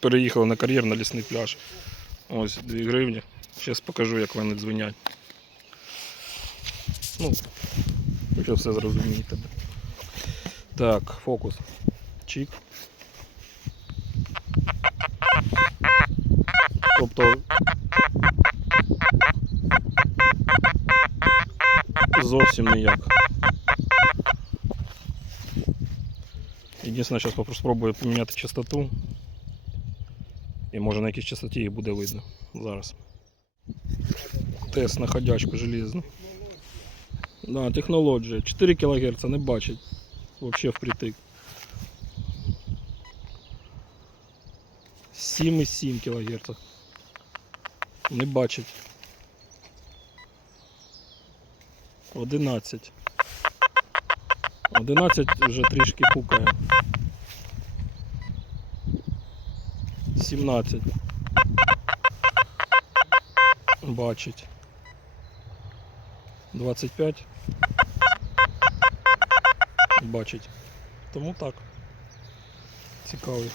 переїхали на кар'єр на лісний пляж. Ось 2 гривні. Зараз покажу, як вони дзвонять. Ну, ви що все зрозумієте. Так, фокус. Чик. Тобто зовсім ніяк. Єдине, зараз спробую поміняти частоту. І може на якійсь частоті їх буде видно зараз. Тест на ходячку железну. Да, технологія. 4 кГц не бачить. Вообще впритик. 7,7 кГц. Не бачить. 11. 11 вже трішки пукає. 17. Бачить. 25. Бачить. Тому так. Цікавий.